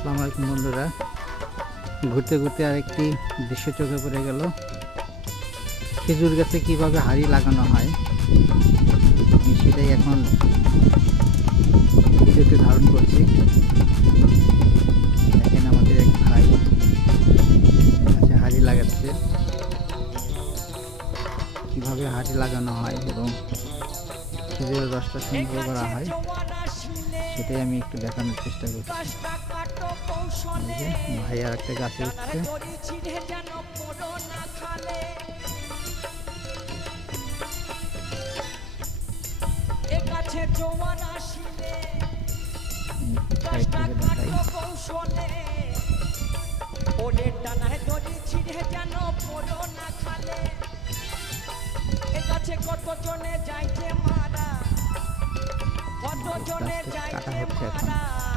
আসসালামু আলাইকুম বন্ধুরা, ঘুরতে ঘুরতে আরেকটি দৃশ্য চোখে পড়ে গেল। খেজুর গাছে কিভাবে হাঁড়ি লাগানো হয় সেটাই এখন ভিডিওতে ধারণ করছি। দেখেন আমাদের এক ভাই গাছে হাঁড়ি লাগাচ্ছে। কিভাবে হাঁড়ি লাগানো হয় এবং খেজুরের রসটা সংগ্রহ করা হয় সেটাই আমি একটু দেখানোর চেষ্টা করছি। ভাই আর একটা গাছে উঠছে। কাটা হচ্ছে এখন।